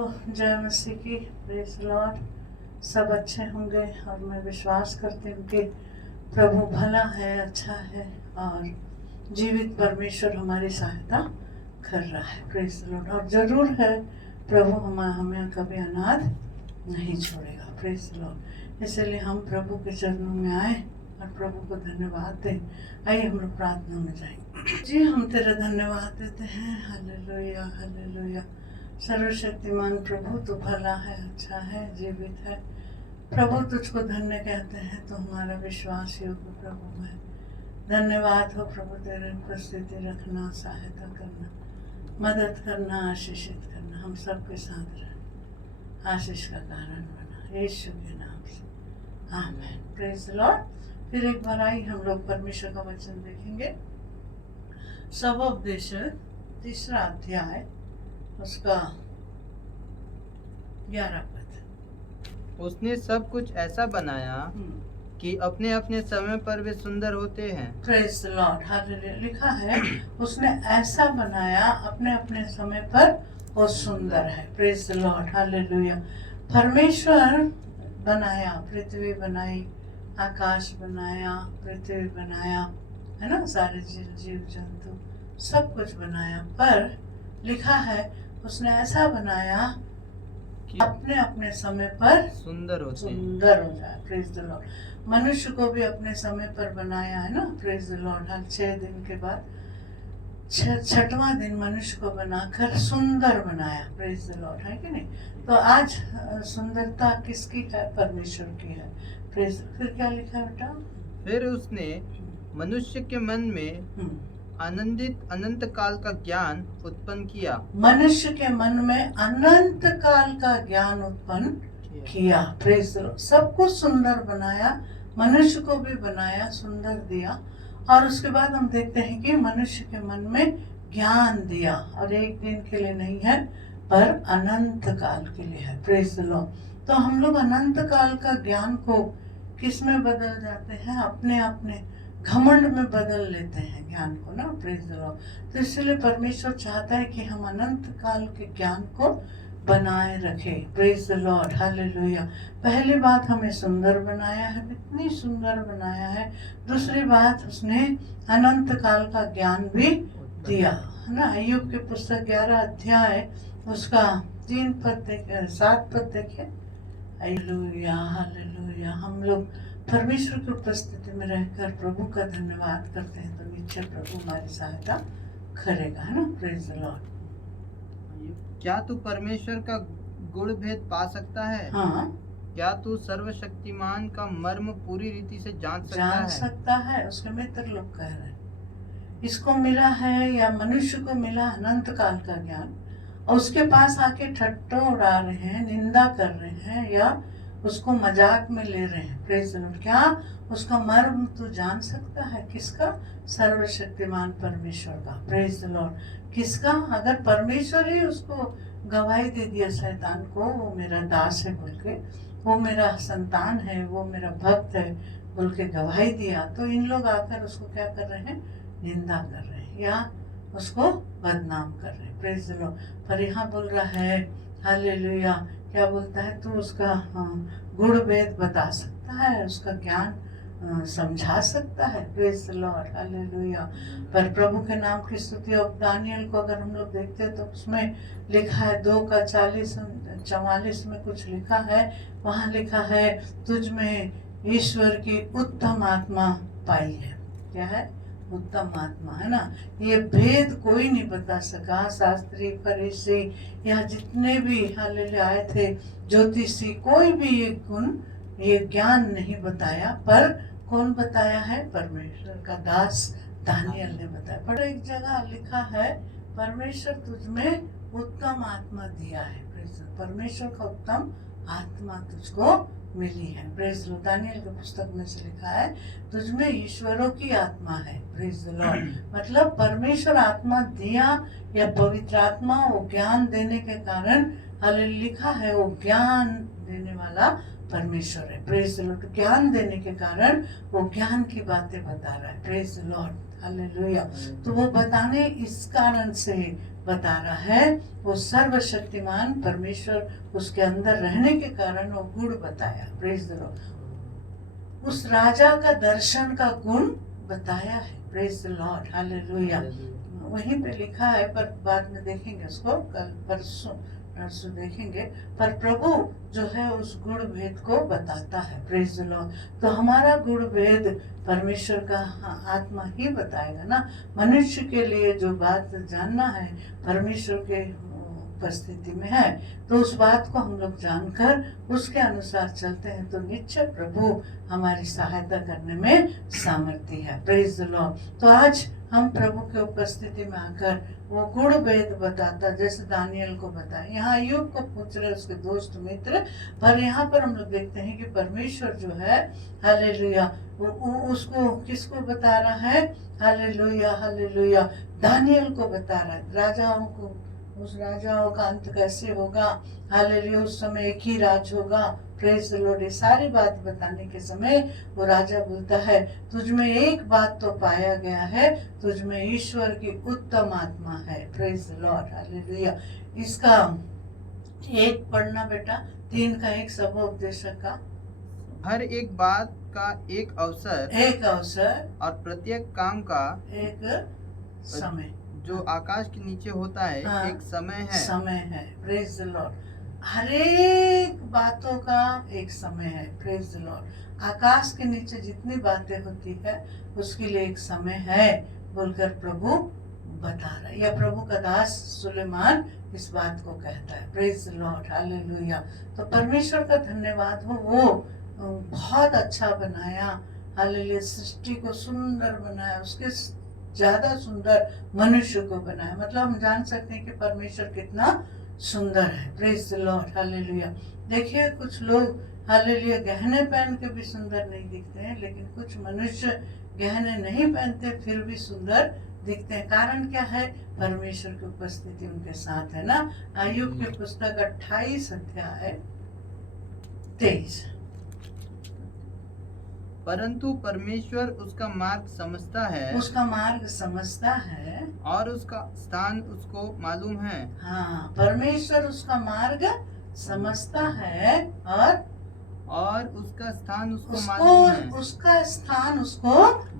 जय मसीह की। Praise Lord. सब अच्छे होंगे और मैं विश्वास करती हूँ कि प्रभु भला है, अच्छा है और जीवित परमेश्वर हमारी सहायता कर रहा है। Praise Lord. और जरूर है प्रभु हमें कभी अनाथ नहीं छोड़ेगा। Praise Lord. इसलिए हम प्रभु के चरणों में आए और प्रभु को धन्यवाद दें। आइए हम लोग प्रार्थना में जाएंगे। जी हम तेरा धन्यवाद देते हैं। Hallelujah hallelujah. सर्वशक्तिमान प्रभु तू भला है, अच्छा है, जीवित है। प्रभु तुझको धन्य कहते हैं, तो हमारा विश्वास योग्य प्रभु है। धन्यवाद हो प्रभु तेरे उपस्थिति रखना, सहायता करना, मदद करना, आशीषित करना, हम सबके साथ रहना, आशीष का कारण बना, यीशु के नाम से आमीन। Praise the Lord. फिर एक बार आई हम लोग परमेश्वर का वचन देखेंगे। सबोपदेश 3 अध्याय उसका 11 पद। उसने सब कुछ ऐसा बनाया कि अपने अपने समय पर वे सुंदर होते हैं। Praise the Lord. हालेलुया। लिखा है उसने ऐसा बनाया अपने अपने समय पर वो सुंदर है। Praise the Lord. हालेलुया। परमेश्वर बनाया, पृथ्वी बनाई, आकाश बनाया, पृथ्वी बनाया, है ना, सारे जीव जंतु सब कुछ बनाया। पर लिखा है उसने ऐसा बनाया कि अपने अपने समय पर सुंदर हो जाए। Praise the Lord. मनुष्य को भी अपने समय पर बनाया है ना। Praise the Lord. हर 6 दिन के बाद 6वां दिन मनुष्य को बनाकर सुंदर बनाया। Praise the Lord. है कि नहीं? तो आज सुंदरता किसकी है? परमेश्वर की है। प्रेज। फिर क्या लिखा है बेटा? फिर उसने मनुष्य के मन में अनंत काल का ज्ञान उत्पन्न किया। मनुष्य के मन में अनंत काल का ज्ञान उत्पन्न किया। Praise the Lord. सब कुछ सुंदर बनाया, मनुष्य को भी बनाया, सुंदर दिया। और उसके बाद हम देखते हैं कि मनुष्य के मन में ज्ञान दिया, और एक दिन के लिए नहीं है पर अनंत काल के लिए है। Praise the Lord. तो हम लोग अनंत काल का ज्ञान को किस में बदल जाते हैं? अपने अपने घमंड में बदल लेते हैं ज्ञान को ना। Praise the Lord. तो इसलिए परमेश्वर चाहता है कि हम अनंत काल के ज्ञान को बनाए रखें। Praise the Lord. हालेलुया। पहली बात हमें सुंदर बनाया है, इतनी सुंदर बनाया है। दूसरी बात उसने अनंत काल का ज्ञान भी दिया, है ना। अय्यूब की पुस्तक 11 अध्याय उसका 7 पद देखिए। Hallelujah hallelujah. हम लोग परमेश्वर की उपस्थिति में रहकर प्रभु का धन्यवाद करते हैं, तो नीचे प्रभु हमारी सहायता करेगा, है ना। Praise the Lord. क्या तू परमेश्वर का गुण भेद पा सकता है? हाँ। क्या तू सर्वशक्तिमान का मर्म पूरी रीति से जान सकता है? उसके मित्र लोग कह रहे हैं इसको मिला है, या मनुष्य को मिला अनंत काल का ज्ञान, और उसके पास आके ठट्टा उड़ा रहे हैं, निंदा कर रहे हैं, या उसको मजाक में ले रहे हैं। Praise the Lord. क्या उसका मर्म तू जान सकता है? किसका? सर्वशक्तिमान परमेश्वर का। Praise the Lord. किसका? अगर परमेश्वर ही उसको गवाही दे दिया शैतान को, वो मेरा दास है बोल के, वो मेरा संतान है, वो मेरा भक्त है बोल के गवाही दिया, तो इन लोग आकर उसको क्या कर रहे हैं? निंदा कर रहे हैं या उसको बदनाम कर रहे हैं। Praise the Lord. पर यहाँ बोल रहा है हालेलुया, क्या बोलता है? तू उसका गुण भेद बता सकता है, उसका ज्ञान समझा सकता है। Praise the Lord. हालेलुया। पर प्रभु के नाम की स्तुति। और दानियल को अगर हम लोग देखते हैं तो उसमें लिखा है 2 का 44 में कुछ लिखा है। वहाँ लिखा है तुझ में ईश्वर की उत्तम आत्मा पाई है। क्या है? उत्तम आत्मा, है ना। ये भेद कोई नहीं बता सका। शास्त्री, फरीसी या जितने भी हालेलुया आए थे, ज्योतिषी, कोई भी ये गुण, ये ज्ञान नहीं बताया। पर कौन बताया है? परमेश्वर का दास दानियल ने बताया। पर एक जगह लिखा है परमेश्वर तुझ में उत्तम आत्मा दिया है। परमेश्वर का उत्तम आत्मा तुझको मिली है। Praise the Lord. दानियल की पुस्तक में से लिखा है तुझ में ईश्वरों की आत्मा है। Praise the Lord. मतलब परमेश्वर आत्मा दिया, या पवित्र आत्मा वो ज्ञान देने के कारण, हालेलुया, लिखा है वो ज्ञान देने वाला परमेश्वर है। Praise the Lord. ज्ञान देने के कारण वो ज्ञान की बातें बता रहा है। Praise the Lord. हालेलुया। तो वो बताने इस कारण से बता रहा है। वो सर्वशक्तिमान परमेश्वर उसके अंदर रहने के कारण वो गुण बताया। Praise the Lord. उस राजा का दर्शन का गुण बताया है। Praise the Lord, hallelujah. वहीं पे लिखा है, पर बाद में देखेंगे उसको, कल परसों देखेंगे। पर प्रभु जो है उस गुण भेद को बताता है। Praise the Lord. तो हमारा गुण भेद परमेश्वर का आत्मा ही बताएगा ना। मनुष्य के लिए जो बात जानना है परमेश्वर के उपस्थिति में है, तो उस बात को हम लोग जानकर उसके अनुसार चलते हैं तो निश्चय प्रभु हमारी सहायता करने में सामर्थ्य है। Praise the Lord. तो आज हम प्रभु के उपस्थिति में आकर वो गुण भेद बताता, जैसे दानियल को बताया, यहाँ अय्यूब को पूछ रहे उसके दोस्त मित्र, पर यहाँ पर हम लोग देखते हैं कि परमेश्वर जो है, हालेलुया, उसको किसको बता रहा है? हालेलुया, हालेलुया, दानियल को बता रहा है। राजाओं को, उस राजाओं का अंत कैसे होगा, हालेलुया, उस समय एक ही राज होगा। Praise the Lord. ये सारी बात बताने के समय वो राजा बोलता है, तुझ में एक बात तो पाया गया है, तुझ में ईश्वर की उत्तम आत्मा है। Praise the Lord, hallelujah. इसका एक पढ़ना बेटा, 3 का 1 सभोपदेशक का। हर एक बात का एक अवसर और प्रत्येक काम का एक समय, जो आकाश के नीचे होता है, हाँ, एक समय है। Praise the Lord. हर एक बातों का एक समय है। Praise the Lord. आकाश के नीचे जितनी बातें होती है उसके लिए एक समय है बोलकर प्रभु बता रहा है, या प्रभु का दास सुलेमान इस बात को कहता है। Praise the Lord, hallelujah. तो परमेश्वर का धन्यवाद हो, वो बहुत अच्छा बनाया, हालेलुया, सृष्टि को सुंदर बनाया, उसके ज्यादा सुंदर मनुष्य को बनाया। मतलब हम जान सकते हैं कि परमेश्वर कितना सुंदर है। Praise the Lord, hallelujah. देखिए कुछ लोग, हालेलुया, गहने पहन के भी सुंदर नहीं दिखते हैं, लेकिन कुछ मनुष्य गहने नहीं पहनते फिर भी सुंदर दिखते हैं। कारण क्या है? परमेश्वर की उपस्थिति उनके साथ है ना। अय्यूब की पुस्तक 28 अध्याय 23। परंतु परमेश्वर उसका मार्ग समझता है और उसका स्थान उसको मालूम है। हाँ, परमेश्वर उसका मार्ग समझता है और उसका स्थान उसको मालूम है। उसका स्थान उसको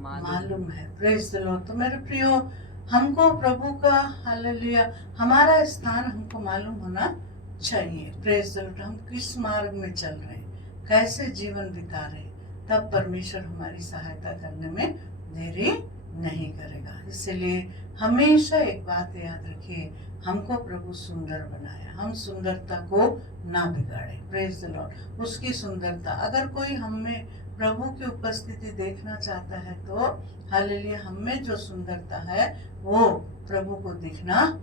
मालूम है। Praise the Lord. तो मेरे प्रियो, हमको प्रभु का, हालेलुया, हमारा स्थान हमको मालूम होना चाहिए। Praise the Lord. हम किस मार्ग में चल रहे हैं, कैसे जीवन बिता रहे हैं, तब परमेश्वर हमारी सहायता करने में देरी नहीं करेगा। इसलिए हमेशा एक बात याद रखिए, हमको प्रभु सुंदर बनाया, हम सुंदरता को ना बिगाड़े। Praise the Lord. उसकी सुंदरता, अगर कोई हमें प्रभु की उपस्थिति देखना चाहता है तो हालेलुया, हमें जो सुंदरता है वो प्रभु को दिखना,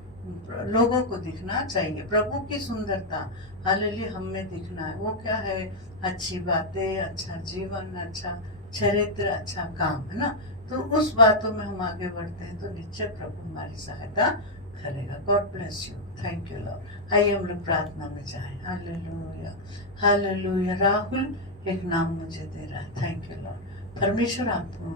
लोगों को दिखना चाहिए। प्रभु की सुंदरता हालेलुया हमें दिखना है। वो क्या है? अच्छी बातें, अच्छा जीवन, अच्छा चरित्र, अच्छा काम, है ना। तो उस बातों में हम आगे बढ़ते हैं तो निश्चय प्रभु हमारी सहायता करेगा। God bless you. Thank you Lord. आइए हम लोग प्रार्थना में जाएं। Hallelujah, hallelujah. राहुल एक नाम मुझे दे रहा है। Thank you Lord. परमेश्वर आपको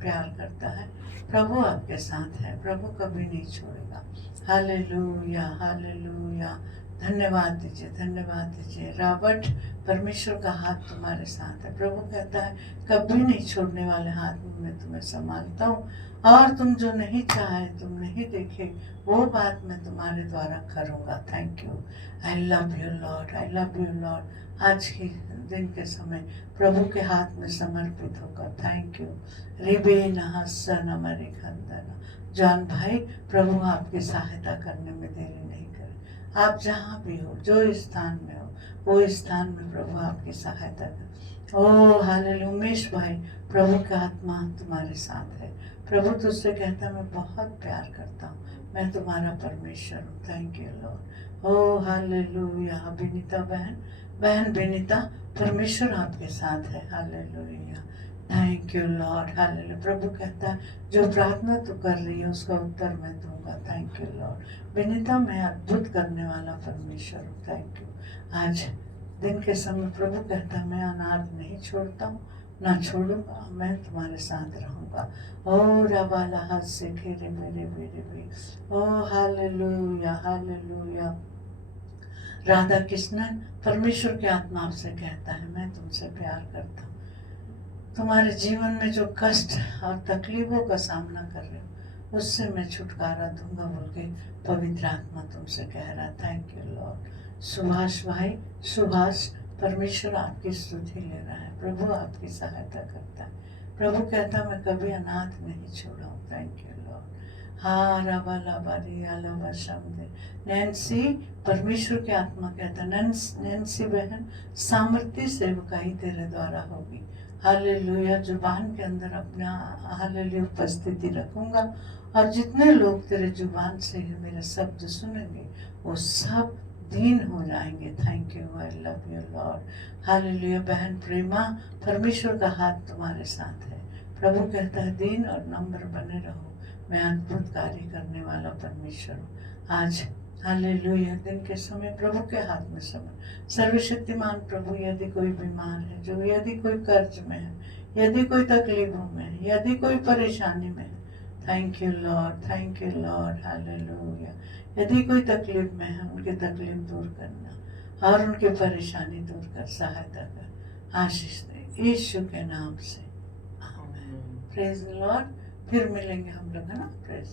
प्यार करता है, प्रभु आपके साथ है, प्रभु कभी नहीं छोड़ेगा। Hallelujah, hallelujah. धन्यवाद दीजिए, धन्यवाद दीजिए। रॉबर्ट, परमेश्वर का हाथ तुम्हारे साथ है। प्रभु कहता है कभी नहीं छोड़ने वाले हाथ में मैं तुम्हें संभालता हूँ, और तुम जो नहीं चाहे, तुम नहीं देखे, वो बात मैं तुम्हारे द्वारा करूँगा। Thank you. I love you Lord, I love you Lord. आज के दिन के समय प्रभु के हाथ में समर्पित होकर थैंक यू। रिबे नहसन हमारे खंदना। जॉन भाई, प्रभु आपकी सहायता करने में देरी नहीं करे। आप जहाँ भी हो, जो स्थान में हो, वो स्थान में प्रभु आपकी सहायता करे। ओ हालेलुया। उमेश भाई, प्रभु का आत्मा तुम्हारे साथ है। प्रभु तुझसे कहता मैं बहुत प्यार करता हूँ, मैं तुम्हारा परमेश्वर हूँ। Thank you Lord. Oh hallelujah. Vinita बहन विनीता, परमेश्वर आपके साथ है। Hallelujah. Thank you Lord. Hallelujah. प्रभु कहता है जो प्रार्थना तू कर रही है उसका उत्तर मैं दूंगा। Thank you Lord. विनीता, मैं अद्भुत करने वाला परमेश्वर हूँ। Thank you. आज दिन के समय प्रभु कहता है मैं अनाथ नहीं छोड़ता हूँ, ना छोड़ूंगा, मैं तुम्हारे साथ रहूंगा। ओ रबाला हाथ से खेरे मेरे मेरे भी। ओ हालेलुया हालेलुया। राधा कृष्णन परमेश्वर की आत्मा आपसे कहता है, मैं तुमसे प्यार करता हूँ। तुम्हारे जीवन में जो कष्ट और तकलीफों का सामना कर रहे हो, उससे मैं छुटकारा दूंगा बोल के पवित्र आत्मा तुमसे कह रहा। Thank you Lord. सुभाष भाई, सुभाष, परमेश्वर आपकी स्तुति ले रहा है, प्रभु आपकी सहायता करता है। प्रभु कहता मैं कभी अनाथ नहीं छोड़ा हूँ। Thank you Lord. हाँ रबा लबा रिया लबा शब्द। नैन्सी, परमेश्वर की आत्मा कहता नैन्सी बहन, सामर्थ्य सेवकाई तेरे द्वारा होगी। हालेलुया। जुबान के अंदर अपना हालेलुया उपस्थिति रखूंगा, और जितने लोग तेरे जुबान से ही मेरे शब्द सुनेंगे वो सब दीन हो जाएंगे। Thank you, I love you Lord. Hallelujah. बहन प्रेमा, परमेश्वर का हाथ तुम्हारे साथ है। प्रभु कहता है दीन और नम्र बने रहो, मैं अद्भुत कार्य करने वाला परमेश्वर हूँ। आज हालेलुया दिन के समय प्रभु के हाथ में समय। सर्वशक्तिमान प्रभु, यदि कोई बीमार है, जो यदि कोई कर्ज में है, यदि कोई तकलीफों में है, यदि कोई परेशानी में है, thank you Lord, thank you Lord. Hallelujah. यदि कोई तकलीफ में है, उनकी तकलीफ दूर करना और उनकी परेशानी दूर कर, सहायता कर, आशीष दे यीशु के नाम से। आमीन। Praise the Lord. फिर मिलेंगे हम लोग, है ना। प्रेज